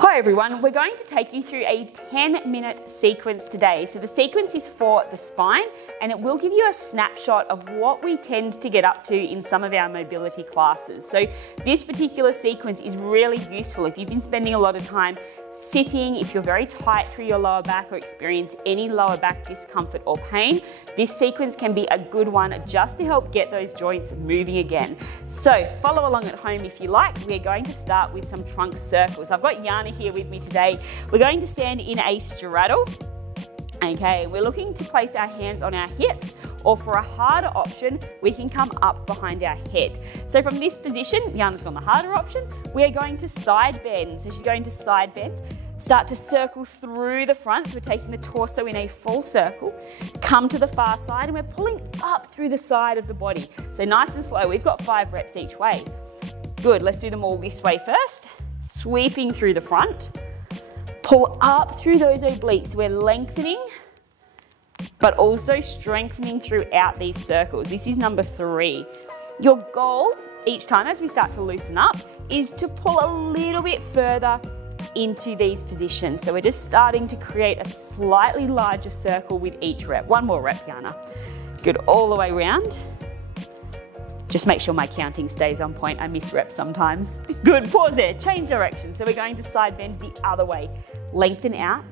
Hi everyone, we're going to take you through a 10-minute sequence today. So the sequence is for the spine and it will give you a snapshot of what we tend to get up to in some of our mobility classes. So this particular sequence is really useful if you've been spending a lot of time sitting, if you're very tight through your lower back or experience any lower back discomfort or pain. This sequence can be a good one just to help get those joints moving again. So follow along at home if you like. We're going to start with some trunk circles. I've got Yana here with me today. We're going to stand in a straddle. Okay, we're looking to place our hands on our hips, or for a harder option, we can come up behind our head. So from this position, Yana's on the harder option, we're going to side bend. So she's going to side bend, start to circle through the front. So we're taking the torso in a full circle, come to the far side, and we're pulling up through the side of the body. So nice and slow, we've got 5 reps each way. Good, let's do them all this way first. Sweeping through the front, pull up through those obliques. We're lengthening, but also strengthening throughout these circles. This is number 3. Your goal each time as we start to loosen up is to pull a little bit further into these positions. So we're just starting to create a slightly larger circle with each rep. One more rep, Yana. Good, all the way around. Just make sure my counting stays on point. I miss reps sometimes. Good, pause there, change direction. So we're going to side bend the other way. Lengthen out.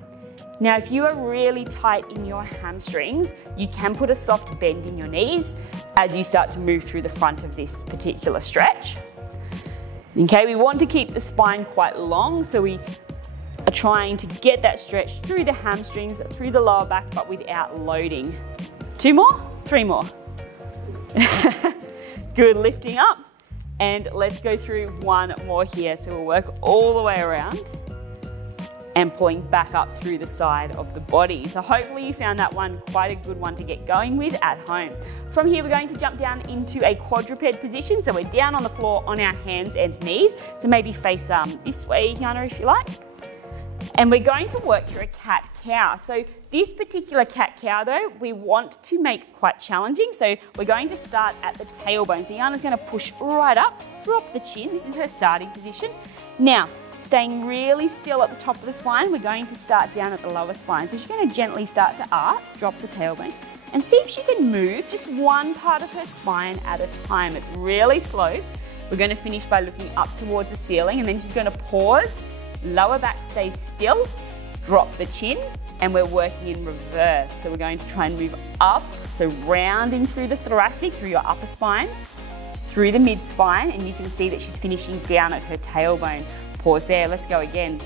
Now, if you are really tight in your hamstrings, you can put a soft bend in your knees as you start to move through the front of this particular stretch. Okay, we want to keep the spine quite long, so we are trying to get that stretch through the hamstrings, through the lower back, but without loading. 2 more, 3 more. Good, lifting up. And let's go through one more here. So we'll work all the way around and pulling back up through the side of the body. So hopefully you found that one quite a good one to get going with at home. From here, we're going to jump down into a quadruped position. So we're down on the floor on our hands and knees. So maybe face this way, Yana, if you like. And we're going to work through a cat-cow. So this particular cat-cow though, we want to make quite challenging. So we're going to start at the tailbone. So Yana's going to push right up, drop the chin. This is her starting position. Now, staying really still at the top of the spine, we're going to start down at the lower spine. So she's going to gently start to arc, drop the tailbone, and see if she can move just one part of her spine at a time. It's really slow. We're going to finish by looking up towards the ceiling, and then she's going to pause. Lower back stays still, drop the chin, and we're working in reverse. So we're going to try and move up, so rounding through the thoracic, through your upper spine, through the mid spine, and you can see that she's finishing down at her tailbone. Pause there, let's go again,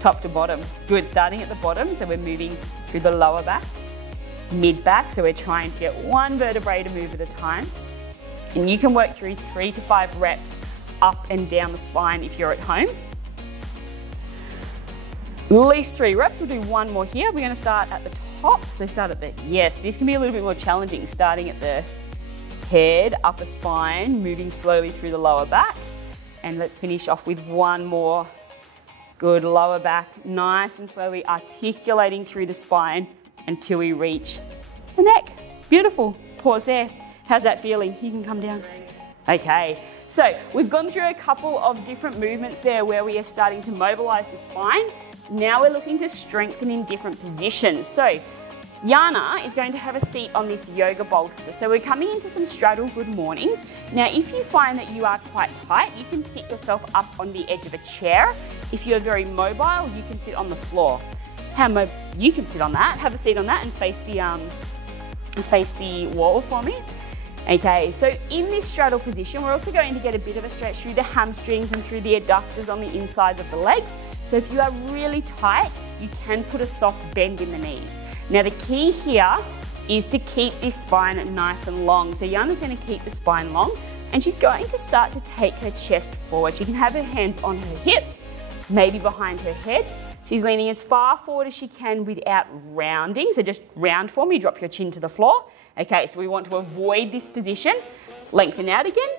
top to bottom. Good, starting at the bottom, so we're moving through the lower back, mid back, so we're trying to get one vertebrae to move at a time. And you can work through 3 to 5 reps up and down the spine if you're at home. At least 3 reps, we'll do one more here. We're gonna start at the top, so start at the, yes, this can be a little bit more challenging, starting at the head, upper spine, moving slowly through the lower back. And let's finish off with one more. Good, lower back, nice and slowly articulating through the spine until we reach the neck. Beautiful, pause there. How's that feeling? You can come down. Okay, so we've gone through a couple of different movements there where we are starting to mobilize the spine. Now we're looking to strengthen in different positions. So Yana is going to have a seat on this yoga bolster. So we're coming into some straddle good mornings. Now, if you find that you are quite tight, you can sit yourself up on the edge of a chair. If you're very mobile, you can sit on the floor. You can sit on that, have a seat on that and face the wall for me. Okay, so in this straddle position, we're also going to get a bit of a stretch through the hamstrings and through the adductors on the insides of the legs. So if you are really tight, you can put a soft bend in the knees. Now the key here is to keep this spine nice and long. So Yana's going to keep the spine long and she's going to start to take her chest forward. She can have her hands on her hips, maybe behind her head. She's leaning as far forward as she can without rounding. So just round for me, drop your chin to the floor. Okay, so we want to avoid this position. Lengthen out again.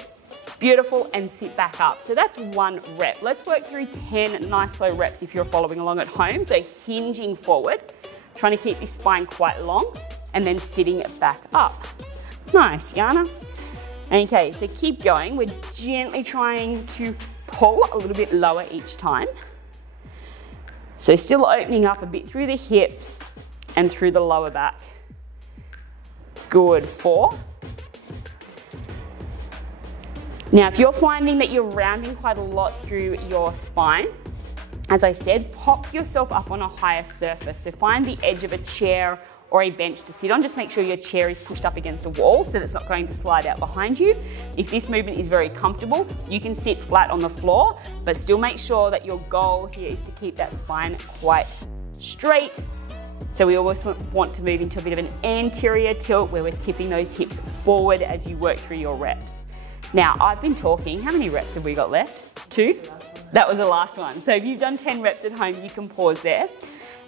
Beautiful, and sit back up. So that's 1 rep. Let's work through 10 nice slow reps if you're following along at home. So hinging forward, trying to keep this spine quite long, and then sitting it back up. Nice, Yana. Okay, so keep going. We're gently trying to pull a little bit lower each time. So still opening up a bit through the hips and through the lower back. Good, 4. Now, if you're finding that you're rounding quite a lot through your spine, as I said, pop yourself up on a higher surface. So find the edge of a chair or a bench to sit on. Just make sure your chair is pushed up against a wall so that it's not going to slide out behind you. If this movement is very comfortable, you can sit flat on the floor, but still make sure that your goal here is to keep that spine quite straight. So we always want to move into a bit of an anterior tilt where we're tipping those hips forward as you work through your reps. Now, I've been talking. How many reps have we got left? 2? That was the last one. So if you've done 10 reps at home, you can pause there.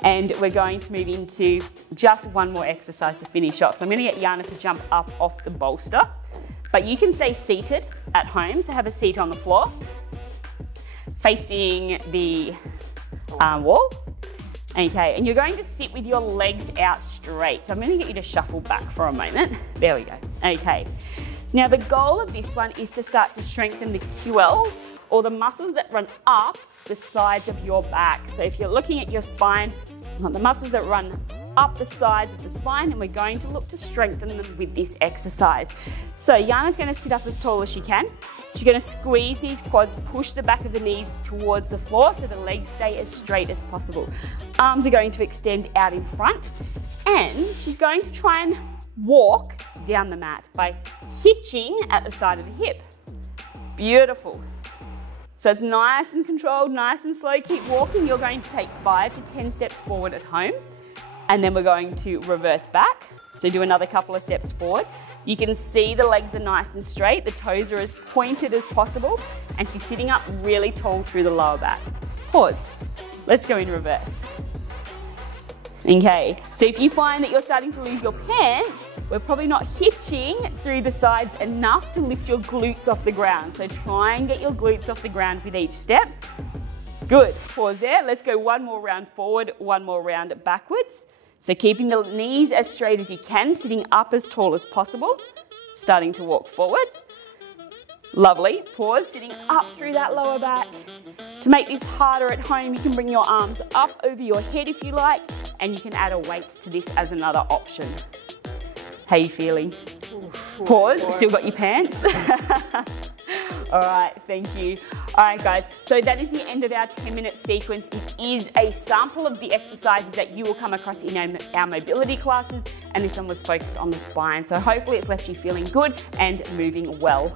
And we're going to move into just one more exercise to finish off. So I'm going to get Yana to jump up off the bolster. But you can stay seated at home. So have a seat on the floor, facing the wall. Okay, and you're going to sit with your legs out straight. So I'm going to get you to shuffle back for a moment. There we go. Okay. Now the goal of this one is to start to strengthen the QLs, or the muscles that run up the sides of your back. So if you're looking at your spine, you want the muscles that run up the sides of the spine, and we're going to look to strengthen them with this exercise. So Yana's going to sit up as tall as she can. She's going to squeeze these quads, push the back of the knees towards the floor so the legs stay as straight as possible. Arms are going to extend out in front, and she's going to try and walk down the mat by hitching at the side of the hip. Beautiful. So it's nice and controlled, nice and slow. Keep walking. You're going to take 5 to 10 steps forward at home, and then we're going to reverse back. So do another couple of steps forward. You can see the legs are nice and straight. The toes are as pointed as possible, and she's sitting up really tall through the lower back. Pause. Let's go in reverse. Okay, so if you find that you're starting to lose your pants, we're probably not hitching through the sides enough to lift your glutes off the ground. So try and get your glutes off the ground with each step. Good, pause there. Let's go one more round forward, one more round backwards. So keeping the knees as straight as you can, sitting up as tall as possible, starting to walk forwards. Lovely, pause, sitting up through that lower back. To make this harder at home, you can bring your arms up over your head if you like, and you can add a weight to this as another option. How are you feeling? Pause, still got your pants? All right, thank you. All right, guys, so that is the end of our 10-minute sequence. It is a sample of the exercises that you will come across in our mobility classes, and this one was focused on the spine. So hopefully it's left you feeling good and moving well.